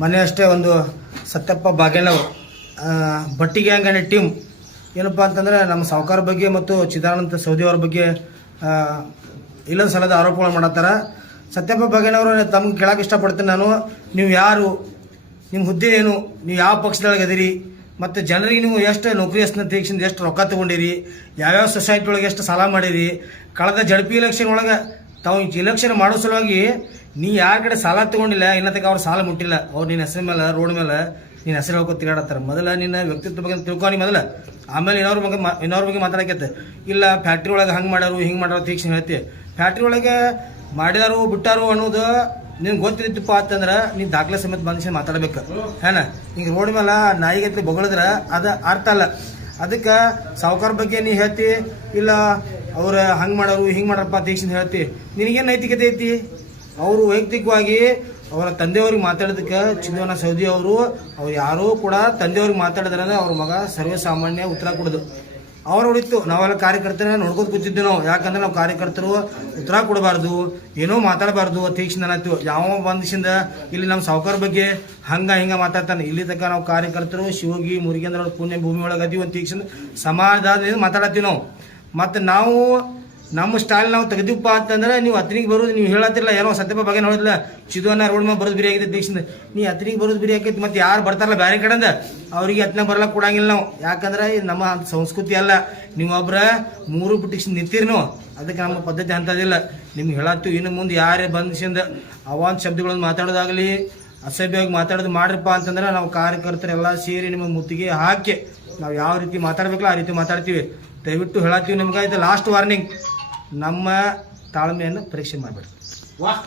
ಮನೆ ಅಷ್ಟೇ ಒಂದು ಸತ್ಯಪ್ಪ ಬಾಗೇನವ್ ಬಟ್ಟಿಗೆ ಅನ್ನೋ ಟೀಮ್ ಏನಪ್ಪ ಅಂತಂದ್ರೆ ನಮ್ಮ ಸಾವುಕಾರ ಬಗ್ಗೆ ಮತ್ತು ಚಿದಾನಂದ ಸೌದಿ ಅವ್ರ ಬಗ್ಗೆ ಇಲ್ಲೊಂದು ಸಲದ ಆರೋಪಗಳು ಮಾಡತ್ತಾರ. ಸತ್ಯಪ್ಪ ಬಾಗೇನವರು ತಮ್ಗೆ ಕೇಳಕ್ಕೆ ಇಷ್ಟಪಡ್ತೀನಿ ನಾನು. ನೀವು ಯಾರು? ನಿಮ್ಮ ಹುದ್ದೆ ಏನು? ನೀವು ಯಾವ ಪಕ್ಷದೊಳಗೆ ಅದಿರಿ ಮತ್ತು ಜನರಿಗೆ ನೀವು ಎಷ್ಟು ನೌಕರಿ ತೆಗಿಸಿಂದ ಎಷ್ಟು ರೊಕ್ಕ ತೊಗೊಂಡಿರಿ? ಯಾವ್ಯಾವ ಸೊಸೈಟಿ ಒಳಗೆ ಎಷ್ಟು ಸಾಲ ಮಾಡಿರಿ? ಕಳೆದ ಜಡ್ಪಿ ಇಲೆಕ್ಷನ್ ಒಳಗೆ ತಾವು ಇಲೆಕ್ಷನ್ ಮಾಡೋ ಸಲುವಾಗಿ ನೀ ಯಾರ ಕಡೆ ಸಾಲ ತಗೊಂಡಿಲ್ಲ ಇನ್ನತಕ್ಕೆ ಅವ್ರು ಸಾಲ ಮುಟ್ಟಿಲ್ಲ. ಅವ್ರು ನಿನ್ನ ಹೆಸರು ಮೇಲೆ ರೋಡ್ ಮೇಲೆ ನಿನ್ನ ಹೆಸರು ಹೇಳ್ಕೊ ತಿರುಗಾಡತ್ತಾರ. ಮೊದಲ ನಿನ್ನ ವ್ಯಕ್ತಿತ್ವ ಬಗ್ಗೆ ತಿಳ್ಕೊಂಡು ಮೊದಲ. ಆಮೇಲೆ ಇನ್ನೊರ ಬಗ್ಗೆ ಇನ್ನವ್ರ ಬಗ್ಗೆ ಮಾತಾಡಕತ್ತೆ ಇಲ್ಲ ಫ್ಯಾಕ್ಟ್ರಿ ಒಳಗೆ ಹಂಗೆ ಮಾಡ್ಯಾರು, ಹಿಂಗೆ ಮಾಡ್ಯಾರ ತೀಕ್ಷಣ ಹೇಳ್ತಿ. ಫ್ಯಾಕ್ಟ್ರಿ ಒಳಗೆ ಮಾಡಿದಾರು, ಬಿಟ್ಟಾರು ಅನ್ನೋದು ನಿನ್ಗೆ ಗೊತ್ತಿತ್ತಪ್ಪ ಅಂತಂದ್ರೆ ನೀನು ದಾಖಲೆ ಸಮೇತ ಬಂದಿಸಿ ಮಾತಾಡ್ಬೇಕು. ಏನ ಈಗ ರೋಡ್ ಮೇಲೆ ನಾಯಿಗತ್ಲಿ ಬೊಗಳಿದ್ರ ಅದು ಅರ್ಥ ಅಲ್ಲ. ಅದಕ್ಕೆ ಸಾವುಕಾರ ಬಗ್ಗೆ ನೀ ಹೇಳ್ತಿ, ಇಲ್ಲ ಅವ್ರು ಹಂಗೆ ಮಾಡೋರು, ಹಿಂಗೆ ಮಾಡಪ್ಪ ತೀಕ್ಷಣ ಹೇಳ್ತಿ. ನಿನಗೇನು ನೈತಿಕತೆ ಐತಿ? ಅವರು ವೈಯಕ್ತಿಕವಾಗಿ ಅವರ ತಂದೆಯವ್ರಿಗೆ ಮಾತಾಡೋದಕ್ಕೆ ಚಿನ್ನವನ ಸೌದಿ ಅವರು, ಅವ್ರು ಯಾರೂ ಕೂಡ ತಂದೆಯವ್ರಿಗೆ ಮಾತಾಡಿದ್ರೆ ಅವ್ರ ಮಗ ಸರ್ವೇಸಾಮಾನ್ಯ ಉತ್ತರ ಕೊಡೋದು. ಅವ್ರು ಉಳಿತು ನಾವೆಲ್ಲ ಕಾರ್ಯಕರ್ತರ ನೋಡ್ಕೊತ ಕೂತಿದ್ದೆ ನಾವು. ಯಾಕಂದ್ರೆ ನಾವು ಕಾರ್ಯಕರ್ತರು ಉತ್ತರ ಕೊಡಬಾರ್ದು, ಏನೋ ಮಾತಾಡಬಾರ್ದು ತೀಕ್ಷ್ಣ ಯಾವ ಬಂದಿಸಿಂದ ಇಲ್ಲಿ ನಮ್ಮ ಸಾವುಕಾರ ಬಗ್ಗೆ ಹಂಗ ಹಿಂಗ ಮಾತಾಡ್ತಾನೆ. ಇಲ್ಲಿ ತನಕ ನಾವು ಕಾರ್ಯಕರ್ತರು, ಶಿವಗಿ, ಮುರುಗೇಂದ್ರ ಪುಣ್ಯ ಭೂಮಿ ಒಳಗೆ ಅದೀವಿ ಒಂದು ತೀಕ್ಷ್ಣ ಸಮಾಧಾನದಿಂದ ಮಾತಾಡತ್ತೀವಿ ನಾವು. ಮತ್ತು ನಾವು ನಮ್ಮ ಸ್ಟಾಲ್ ನಾವು ತೆಗೆದಿಪ್ಪ ಅಂತಂದ್ರೆ ನೀವು ಹತ್ತನಿಗೆ ಬರೋದು ನೀವು ಹೇಳತ್ತಿಲ್ಲ ಏನೋ ಸತ್ಯಪ್ಪ ಬಗ್ಗೆ ನೋಡಿಲ್ಲ ಚಿದುವನ್ನ ರೋಡ್ ಮೇಲೆ ಬರೋದು ಬಿರಿ ಆಗಿದೆ ದೀಕ್ಷಿಂದ ನೀ ಹತ್ತನಿಗೆ ಬರೋದು ಬಿರಿ ಆಗೈತೆ ಮತ್ತೆ ಯಾರು ಬರ್ತಾರಲ್ಲ ಬೇರೆ ಕಡೆಯಿಂದ? ಅವ್ರಿಗೆ ಹತ್ತನ ಬರಲ್ಲ ಕೊಡಂಗಿಲ್ಲ ನಾವು. ಯಾಕಂದ್ರೆ ಇದು ನಮ್ಮ ಸಂಸ್ಕೃತಿ ಅಲ್ಲ. ನೀವೊಬ್ರ ಮೂರು ಬಿಟ್ಟು ನಿಂತೀರಿ ಅದಕ್ಕೆ ನಮ್ಮ ಪದ್ಧತಿ ಅಂತದಿಲ್ಲ ನಿಮ್ಗೆ ಹೇಳತ್ತು ಇನ್ನು ಮುಂದೆ ಯಾರೇ ಬಂದಿಸಿಂದ ಅವಾನ್ ಶಬ್ದಗಳನ್ನು ಮಾತಾಡೋದಾಗಲಿ, ಅಸಭ್ಯವಾಗಿ ಮಾತಾಡೋದು ಮಾಡ್ರಪ್ಪ ಅಂತಂದ್ರೆ ನಾವು ಕಾರ್ಯಕರ್ತರೆಲ್ಲ ಸೇರಿ ನಿಮ್ಮ ಮುತ್ತಿಗೆ ಹಾಕಿ, ನಾವು ಯಾವ ರೀತಿ ಮಾತಾಡ್ಬೇಕಲ್ಲ ಆ ರೀತಿ ಮಾತಾಡ್ತೀವಿ. ದಯವಿಟ್ಟು ಹೇಳತ್ತೀವಿ ನಿಮ್ಗೆ, ಇದು ಲಾಸ್ಟ್ ವಾರ್ನಿಂಗ್ ನಮ್ಮ ತಾಳ್ಮೆಯನ್ನು ಪರೀಕ್ಷೆ ಮಾಡಬೇಡಿ ವಾಹ್